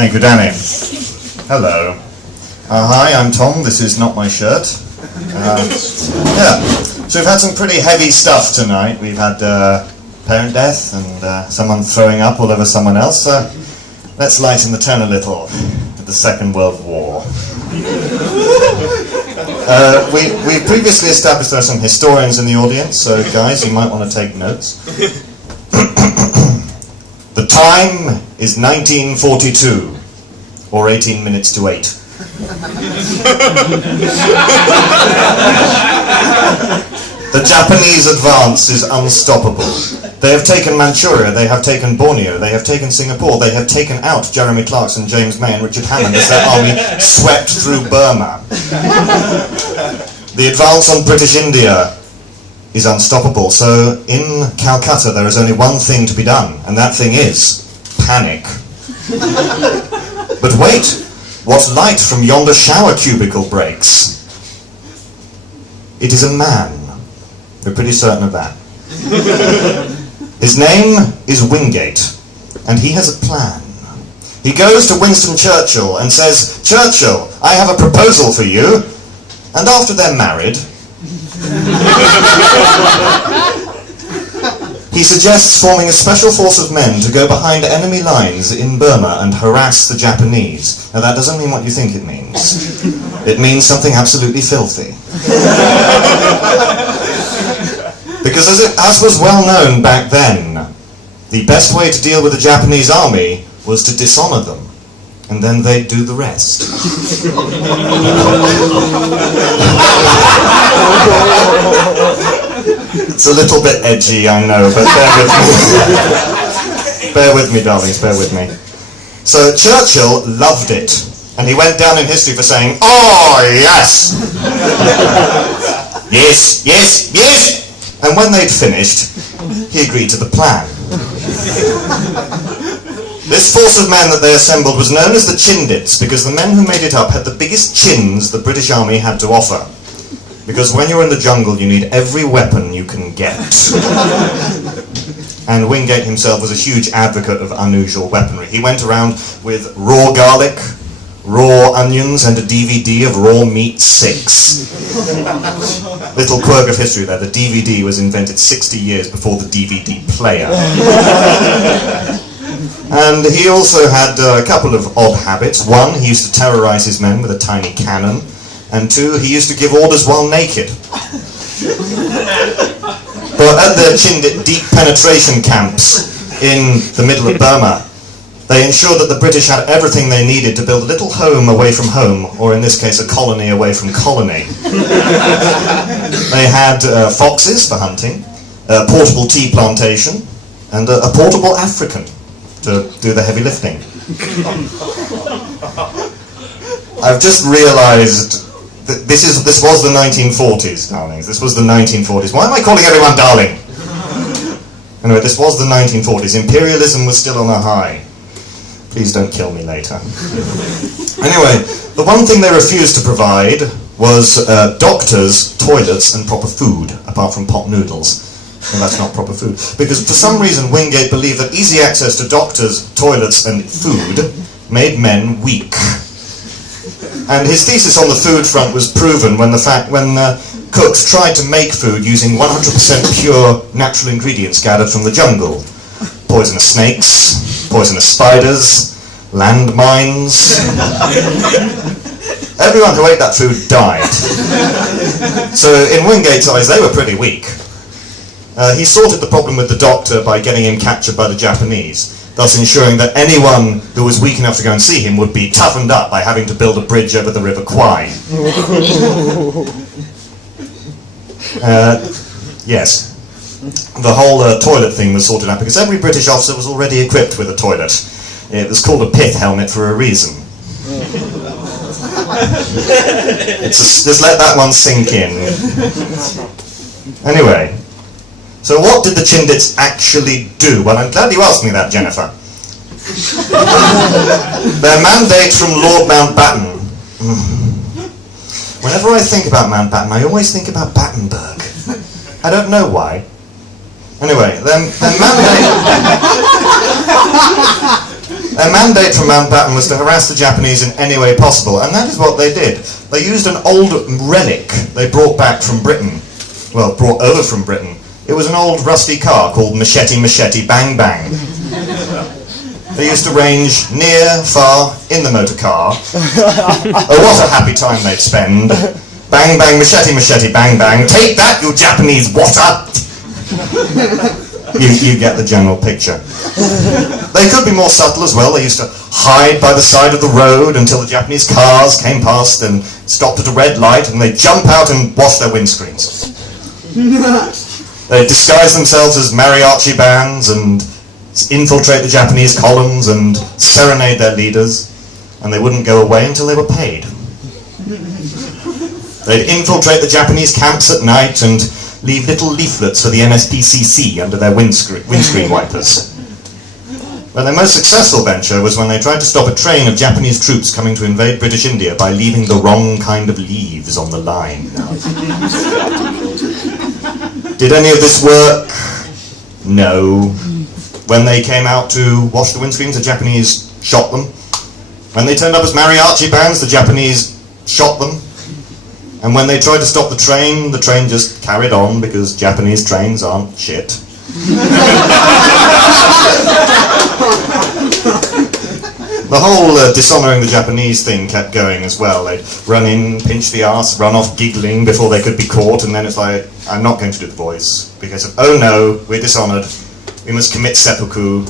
Thank you, Danny. Hello. Hi, I'm Tom. This is not my shirt. So we've had some pretty heavy stuff tonight. We've had parent death and someone throwing up all over someone else. Let's lighten the tone a little with the Second World War. We previously established there are some historians in the audience, so guys, you might want to take notes. The time is 1942, or 18 minutes to 8. The Japanese advance is unstoppable. They have taken Manchuria, they have taken Borneo, they have taken Singapore, they have taken out Jeremy Clarkson, James May and Richard Hammond as their army swept through Burma. The advance on British India is unstoppable, so in Calcutta there is only one thing to be done, and that thing is panic. But wait, what light from yonder shower cubicle breaks? It is a man. We're pretty certain of that. His name is Wingate, and he has a plan. He goes to Winston Churchill and says, "Churchill, I have a proposal for you." And after they're married, he suggests forming a special force of men to go behind enemy lines in Burma and harass the Japanese. Now that doesn't mean what you think it means. It means something absolutely filthy. Because as was well known back then, the best way to deal with the Japanese army was to dishonor them, and then they'd do the rest. It's a little bit edgy, I know, but bear with me. Bear with me, darlings, bear with me. So Churchill loved it, and he went down in history for saying, "Oh, yes! Yes, yes, yes!" And when they'd finished, he agreed to the plan. This force of men that they assembled was known as the Chindits, because the men who made it up had the biggest chins the British Army had to offer. Because when you're in the jungle, you need every weapon you can get. And Wingate himself was a huge advocate of unusual weaponry. He went around with raw garlic, raw onions, and a DVD of Raw Meat 6. Little quirk of history there, the DVD was invented 60 years before the DVD player. And he also had a couple of odd habits. One, he used to terrorize his men with a tiny cannon. And two, he used to give orders while naked. But at the Chindit deep penetration camps in the middle of Burma, they ensured that the British had everything they needed to build a little home away from home, or in this case a colony away from colony. They had foxes for hunting, a portable tea plantation, and a portable African to do the heavy lifting. I've just realised that this was the 1940s, darlings. This was the 1940s. Why am I calling everyone darling? Anyway, this was the 1940s. Imperialism was still on a high. Please don't kill me later. Anyway, the one thing they refused to provide was doctors, toilets, and proper food, apart from pot noodles. Well, that's not proper food. Because for some reason, Wingate believed that easy access to doctors, toilets, and food made men weak. And his thesis on the food front was proven when cooks tried to make food using 100% pure natural ingredients gathered from the jungle. Poisonous snakes, poisonous spiders, landmines. Everyone who ate that food died. So in Wingate's eyes, they were pretty weak. He sorted the problem with the doctor by getting him captured by the Japanese, thus ensuring that anyone who was weak enough to go and see him would be toughened up by having to build a bridge over the River Kwai. Yes. The whole toilet thing was sorted out because every British officer was already equipped with a toilet. It was called a pith helmet for a reason. Just let that one sink in. Anyway, so what did the Chindits actually do? Well, I'm glad you asked me that, Jennifer. Their mandate from Lord Mountbatten. Whenever I think about Mountbatten, I always think about Battenberg. I don't know why. Anyway, their mandate... Their mandate from Mountbatten was to harass the Japanese in any way possible, and that is what they did. They used an old relic they brought back from Britain. Well, brought over from Britain. It was an old rusty car called Machete Machete Bang Bang. They used to range near, far, in the motor car. Oh, what a happy time they'd spend. Bang bang, machete machete, bang bang. Take that, you Japanese water! You get the general picture. They could be more subtle as well. They used to hide by the side of the road until the Japanese cars came past and stopped at a red light, and they'd jump out and wash their windscreens. They'd disguise themselves as mariachi bands and infiltrate the Japanese columns and serenade their leaders, and they wouldn't go away until they were paid. They'd infiltrate the Japanese camps at night and leave little leaflets for the MSPCC under their windscreen wipers. But their most successful venture was when they tried to stop a train of Japanese troops coming to invade British India by leaving the wrong kind of leaves on the line. Did any of this work? No. When they came out to wash the windscreens, the Japanese shot them. When they turned up as mariachi bands, the Japanese shot them. And when they tried to stop the train just carried on, because Japanese trains aren't shit. The whole dishonouring the Japanese thing kept going as well. They'd run in, pinch the arse, run off giggling before they could be caught, and then it's like, I'm not going to do the voice, because of, oh no, we're dishonoured. We must commit seppuku,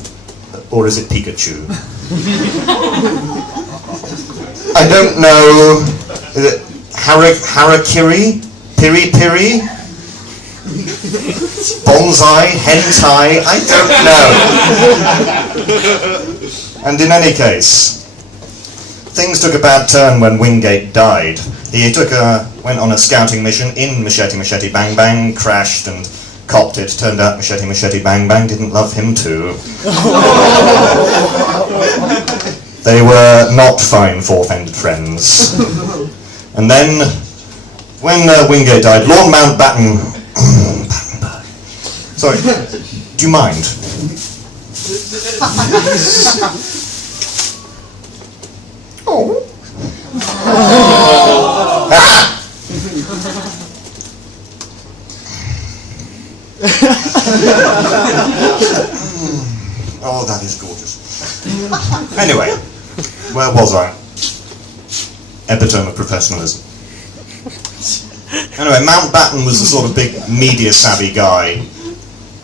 or is it Pikachu? I don't know. Is it harakiri? Piri piri? Bonsai? Hentai? I don't know. And in any case, things took a bad turn when Wingate died. He went on a scouting mission in Machete Machete Bang Bang, crashed and copped it. Turned out Machete Machete Bang Bang didn't love him too. They were not fine fourth-ended friends. And then, when Wingate died, Lord Mountbatten... Sorry, do you mind? Oh. Oh, that is gorgeous. Anyway, where was I? Epitome of professionalism. Anyway, Mountbatten was the sort of big media-savvy guy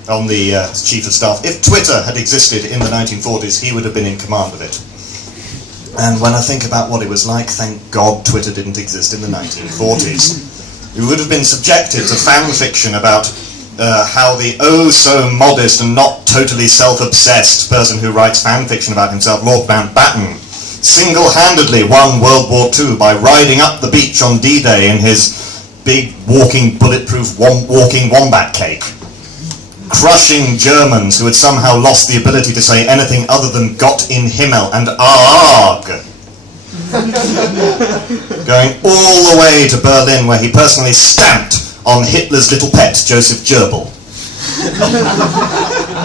on the chief of staff. If Twitter had existed in the 1940s, he would have been in command of it. And when I think about what it was like, thank God Twitter didn't exist in the 1940s. We would have been subjected to fan fiction about how the oh-so-modest and not totally self-obsessed person who writes fan fiction about himself, Lord Mountbatten, single-handedly won World War II by riding up the beach on D-Day in his big walking bulletproof walking wombat cake, crushing Germans who had somehow lost the ability to say anything other than Gott in Himmel and Arg, going all the way to Berlin where he personally stamped on Hitler's little pet, Joseph Goebbels,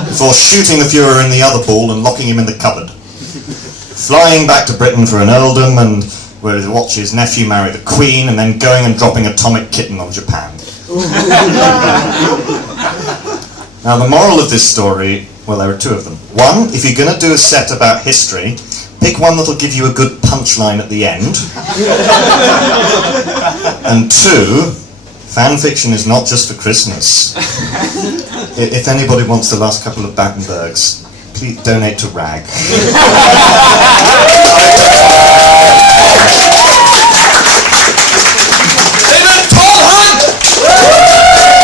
before shooting the Fuhrer in the other ball and locking him in the cupboard. Flying back to Britain for an earldom, and where he watched his nephew marry the Queen, and then going and dropping atomic kitten on Japan. Now the moral of this story, well, there are two of them. One, if you're going to do a set about history, pick one that'll give you a good punchline at the end. And two, fan fiction is not just for Christmas. If anybody wants the last couple of Battenbergs, please donate to RAG.